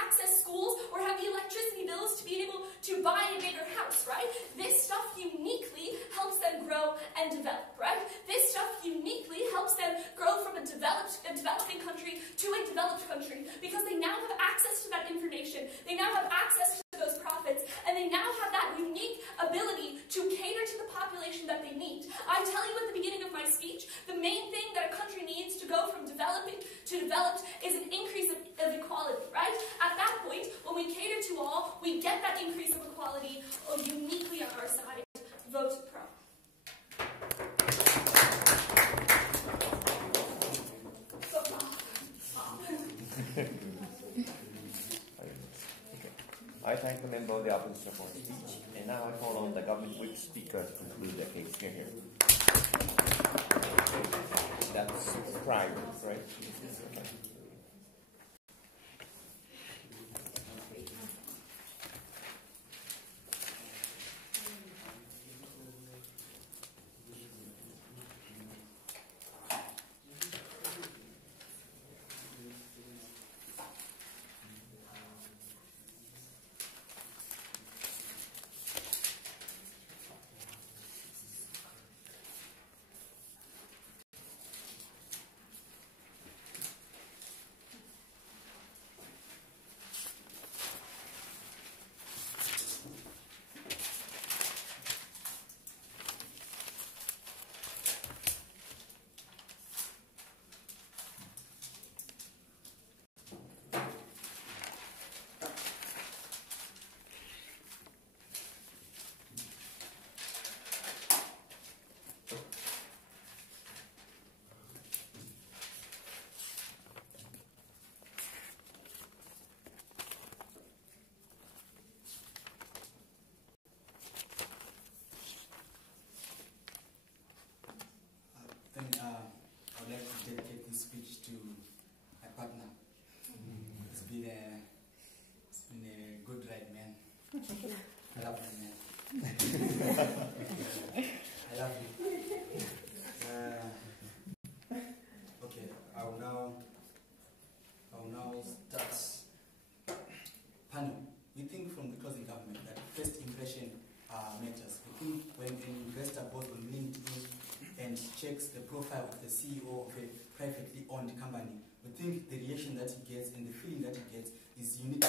access schools or have the electricity bills to be able to buy a bigger house, right? This stuff uniquely helps them grow and develop, right? This stuff uniquely helps them grow from a developing country to a developed country because they now have access to that information, they now have access to those profits, and they now have that unique ability to cater to the population that they need. I tell you at the beginning of my speech, the main thing that a country needs to go from developing to developed is an increase of equality, right? At that point, when we cater to all, we get that increase of equality uniquely on our side. Vote pro. I thank the member of the opposition for his speech, and now I call on the government whip speaker to conclude the case here. That's private, right? I would like to dedicate this speech to my partner. It's been a good ride, man. I love you, man. I love you. Okay, I will now start. Panel, we think from the closing government that first impression matters. We think when an investor goes on LinkedIn and checks the profile of the CEO of a privately owned company, we think the reaction that he gets and the feeling that he gets is unique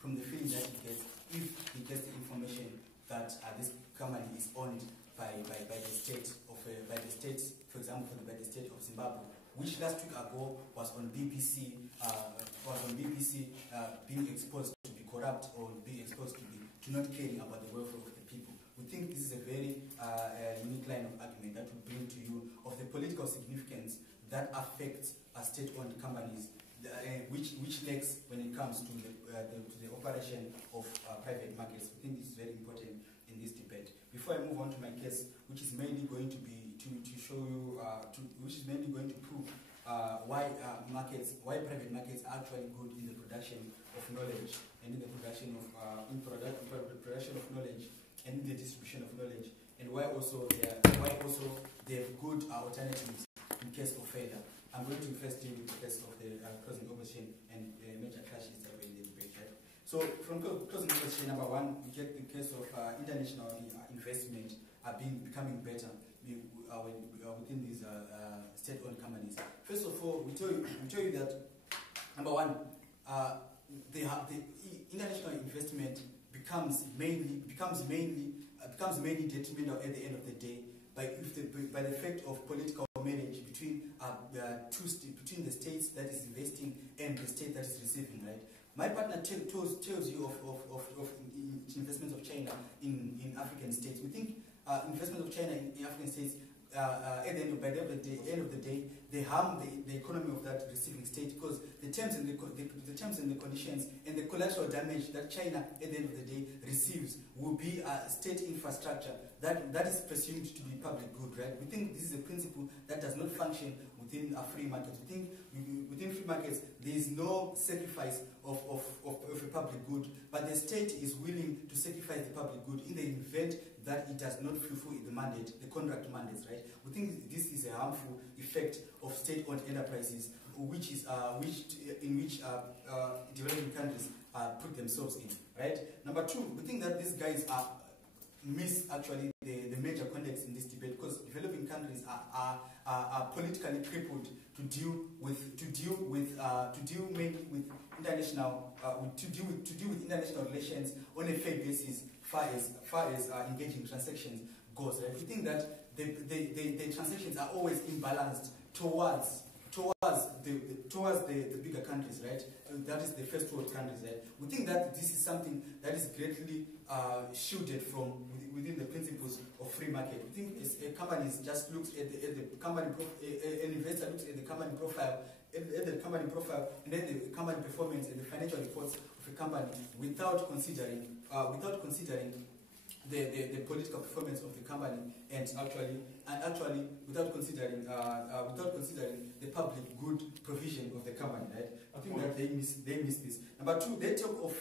from the feeling that he gets if he gets the information that this company is owned by the state for example, by the state of Zimbabwe, which last week ago was on BBC, being exposed to be corrupt or being exposed to not caring about the welfare of the people. We think this is a very unique line of argument that will bring to you of the political significance that affects state-owned companies, which lacks when it comes to the operation of private markets. We think this is very important in this debate. Before I move on to my case, which is mainly going to be to show you, which is mainly going to prove why private markets are actually good in the production of knowledge and in the production of production of knowledge and in the distribution of knowledge, and why also they have good alternatives in case of failure. I'm going to first deal with the case of the closing opposition and major clashes that were in the debate. Right? So from closing opposition, number one, we get the case of international investment becoming better within these state-owned companies. First of all, we tell you that number one, the international investment becomes mainly detrimental at the end of the day by the fact of political marriage between between the states that is investing and the state that is receiving. Right. My partner tells you of investments of China in African states. We think investment of China in African states by the end of the day, they harm the economy of that receiving state, because the terms and the conditions and the collateral damage that China at the end of the day receives will be state infrastructure that is presumed to be public good, right? We think this is a principle that does not function within a free market. We think within free markets there is no sacrifice of a public good, but the state is willing to sacrifice the public good in the event that it does not fulfill the mandate, the contract mandates, right? We think this is a harmful effect of state-owned enterprises in which developing countries put themselves in, right? Number two, we think that these guys miss actually the major context in this debate, because developing countries are politically crippled to deal mainly with international relations on a fair basis, far as engaging transactions goes. Right? We think that the transactions are always imbalanced towards the bigger countries, right? That is the first world countries, right? We think that this is something that is greatly shielded from within the principles of free market. We think a company just looks at the company, an investor looks at the company profile, and then the company performance and the financial reports of a company without considering the political performance of the company, and actually without considering the public good provision of the company, right? I think that they miss this. Number two, they talk of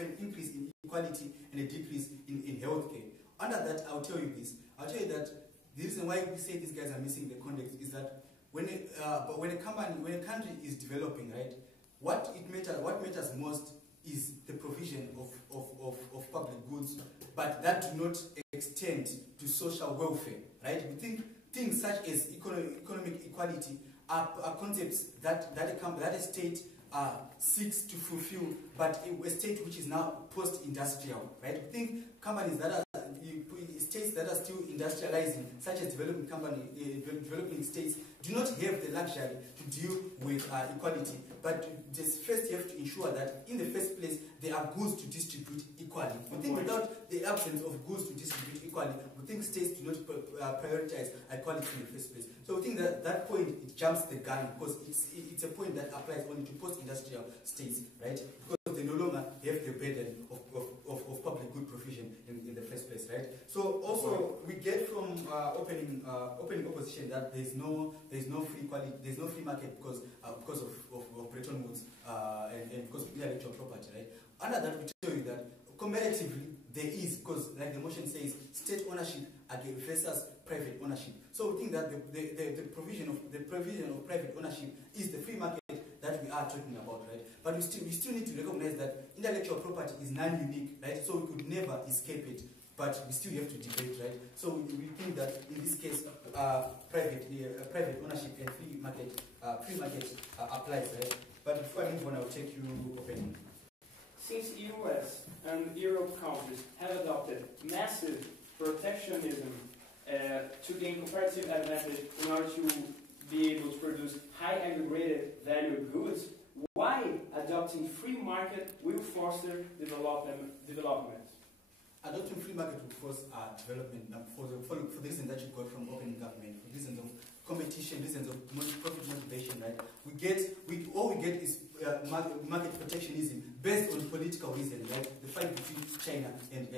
an increase in equality and a decrease in healthcare. Under that, I'll tell you this. I'll tell you that the reason why we say these guys are missing the context is that when a country is developing, right, what matters most is the provision of public goods, but that do not extend to social welfare, right? We think things such as economic equality are concepts that a state seeks to fulfill, but a state which is now post-industrial, right? We think companies that are states that are still industrializing, such as developing states, do not have the luxury to deal with equality, but just first you have to ensure that in the first place there are goods to distribute equally. We think without the absence of goods to distribute equally, we think states do not prioritize equality in the first place. So we think that point, it jumps the gun, because it's a point that applies only to post-industrial states, right? Because they no longer have the burden of public good provision in the first place, right? So also we get from opening opposition that there's no free market because of Bretton Woods and because of intellectual property, right? Under that, we tell you that comparatively there is, because like the motion says, state ownership versus private ownership. So we think that the provision of private ownership is the free market that we are talking about, right? But we still need to recognize that intellectual property is non-unique, right? So we could never escape it, but we still have to debate, right? So we think that in this case, private ownership and free market applies, right? But before I move on, I'll take you opening. Since US and Europe countries have adopted massive protectionism to gain comparative advantage in order to be able to produce high aggregated value goods, why adopting free market will foster development? Adopting free market will force development for the reason that you got from opening government, for reasons of competition, reasons of profit motivation, right? All we get is market protectionism based on political reasons, right? The fight between China and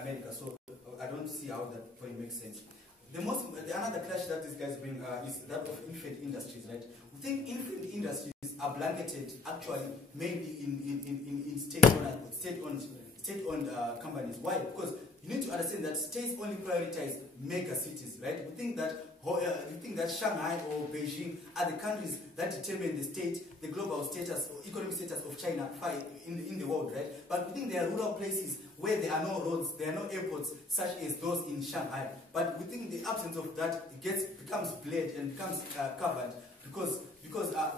America. So I don't see how that point makes sense. Another clash that these guys bring is that of infant industries, right? We think infant industries are blanketed actually mainly in state-owned companies. Why? Because you need to understand that states only prioritize mega cities, right? We think that Shanghai or Beijing are the countries that determine the global status or economic status of China in the world, right? But we think there are rural places where there are no roads, there are no airports, such as those in Shanghai. But we think the absence of that becomes blurred and becomes covered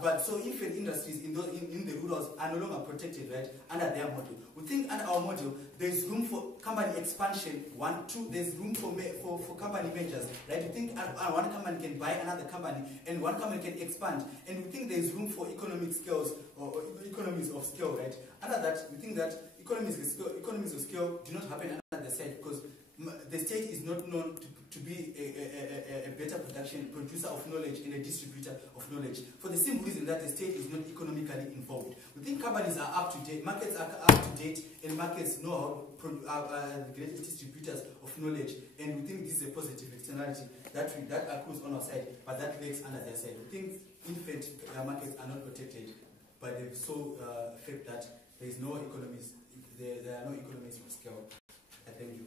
but so infant industries in the rurals are no longer protected, right, under their model. We think under our model there's room for company expansion. 1, 2, there's room for company mergers, right? We think one company can buy another company and one company can expand, and we think there's room for economic scales or economies of scale, right? Under that, we think that economies of scale do not happen under the side, because the state is not known to be a better producer of knowledge and a distributor of knowledge, for the simple reason that the state is not economically involved. We think companies are up to date, markets are up to date, and markets know how the greatest distributors of knowledge, and we think this is a positive externality that accrues on our side, but that lags under their side. We think infant markets are not protected by the sole fact that there are no economies of scale. Thank you.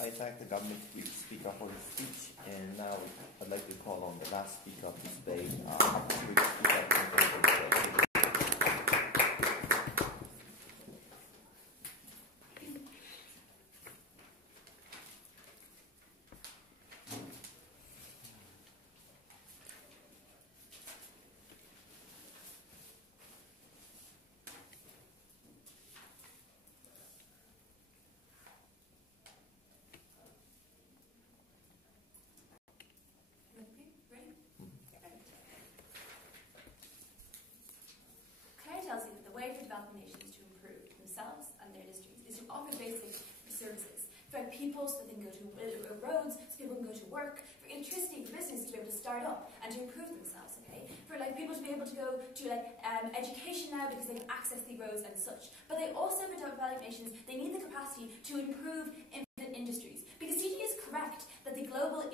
I thank the government speaker for his speech, and now I'd like to call on the last speaker of this debate, tells you that the way for developing nations to improve themselves and their industries is to offer basic services for people so that they can go to roads, so people can go to work, for electricity, for business to be able to start up and to improve themselves, okay? For people to be able to go to education now because they can access the roads and such. But they also, for developing nations, they need the capacity to improve industries. Because CG is correct that the global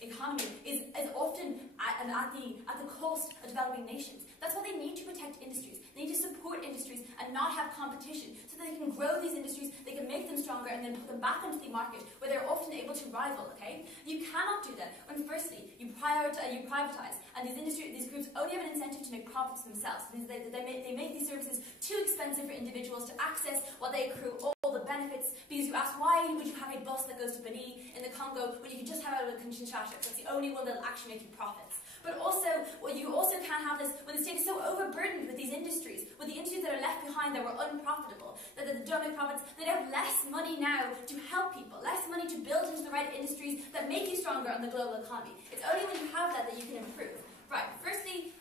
economy is often at the cost of developing nations. That's why they need to protect industries. They need to support industries and not have competition so that they can grow these industries, they can make them stronger and then put them back into the market where they're often able to rival, okay? You cannot do that when firstly you privatize and these groups only have an incentive to make profits themselves. They make these services too expensive for individuals to access while they accrue all the benefits, because you ask why would you have a bus that goes to Benin in the Congo when you can just have it with Kinshasa? That's the only one that'll actually make you profits. But also, you also can't have this when the state is so overburdened with these industries, with the industries that are left behind that were unprofitable, that don't make profits, they have less money now to help people, less money to build into the right industries that make you stronger on the global economy. It's only when you have that you can improve. Right, firstly,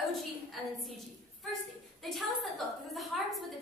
OG and then CG. Firstly, they tell us that, look, the harms with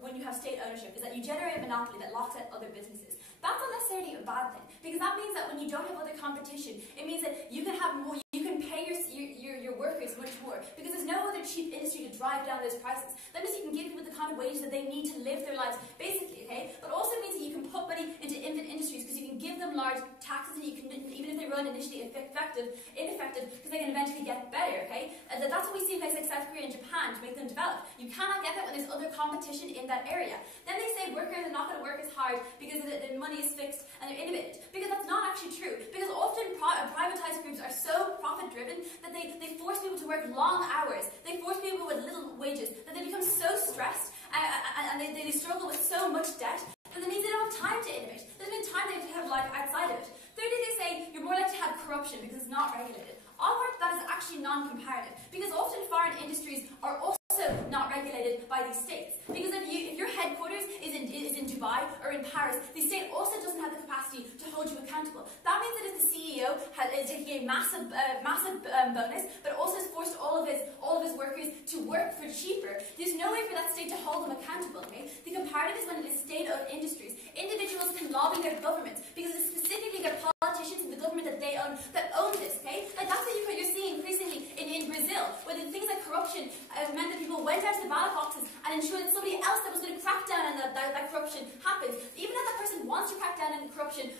when you have state ownership is that you generate a monopoly that locks out other businesses. That's not necessarily a bad thing, because that means that when you don't have other competition, it means that you can have more, you can pay your workers much more, because there's no other cheap industry to drive down those prices. That means you can give people the kind of wages that they need to live their lives, basically, okay? But also means that you can put money into industries, because you can give them large taxes, and you can, even if they run initially ineffective, because they can eventually get better, okay? And that's what we see in places like South Korea and Japan to make them develop. You cannot get that when there's other competition in that area. Then they say workers are not going to work as hard because the money is fixed and they're innovative. Because that's not actually true. Because often privatized groups are so profit-driven that they force people to work long hours. They force people with little wages that they become so stressed and they struggle with so much debt that it means they don't have time to innovate. There's been time they have life outside of it. Thirdly, they say you're more likely to have corruption because it's not regulated. Our part of that is actually non-comparative, because often foreign industries are also not regulated by these states. Because if your headquarters is in Dubai or in Paris, the state also doesn't have the capacity to hold you accountable. That means that if the CEO is taking a massive bonus, but also has forced all of his workers to work for cheaper, there's no way for that state to hold them accountable. Okay? The comparative is when it is state-owned industries. Individuals can lobby their governments because it's specifically their politicians and the government that they own that own this. Okay? Like that's what you're seeing increasingly in Brazil, where things like corruption meant that people went out to the ballot boxes and ensured that somebody else that was going to crack down on that corruption happens. Even if that person wants to crack down on corruption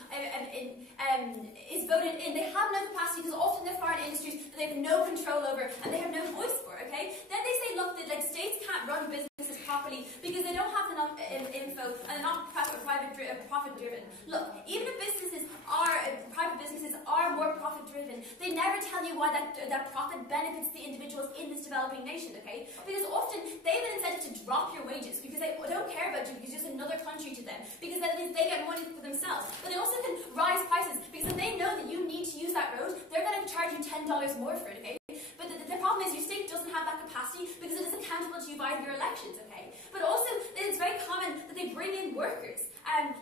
is voted in, they have no capacity because often they're foreign industries that they have no control over and they have no voice for. Okay? Then they say, look, that states can't run businesses properly because they don't have enough info and they're not profit-driven. Look, even if private businesses are more profit-driven, they never tell you why that profit benefits the individuals in this developing nation, okay? Because often they have an incentive to drop your wages because they don't care about you because you're just another country to them, because that means they get money for themselves. But they also can rise prices because if they know that you need to use that road, they're going to charge you $10 more for it, okay? But the problem is your state doesn't have that capacity because it is accountable to you by your elections, okay? But also, it's very common that they bring in workers.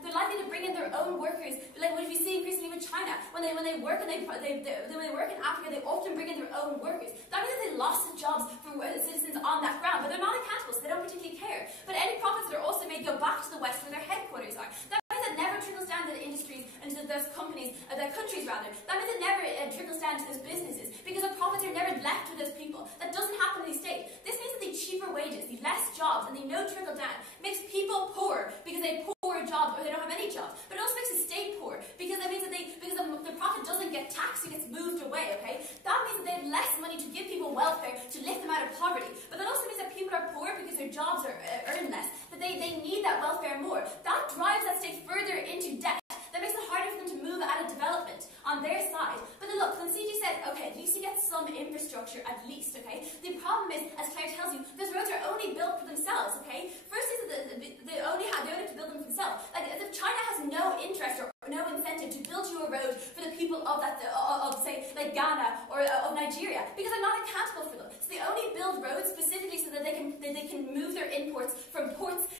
They're likely to bring in their own workers, like what we see increasingly with China. When they work in Africa, they often bring in their own workers. That means that they lost the jobs for citizens on that ground, but they're not accountable, so they don't particularly care. But any profits that are also made go back to the West where their headquarters are. That means it never trickles down to the industries and to those companies, their countries rather. That means it never trickles down to those businesses because the profits are never left with those people. That doesn't happen in the state. This means that the cheaper wages, the less jobs, and the no trickle down makes people poor because they have poor jobs or they don't have any jobs. But it also makes the state poor because that means that the profit doesn't get taxed, it gets moved away, okay? That means that they have less money to give people welfare to lift them out of poverty. But that also means that people are poor because their jobs are earn less, that they need that welfare more. That drives that state further into debt infrastructure at least, okay? The problem is, as Claire tells you, those roads are only built for themselves, okay? First is that they only have to build them for themselves. Like, if China has no interest or no incentive to build you a road for the people of say, like Ghana or of Nigeria, because they're not accountable for them. So they only build roads specifically so that they can move their imports from ports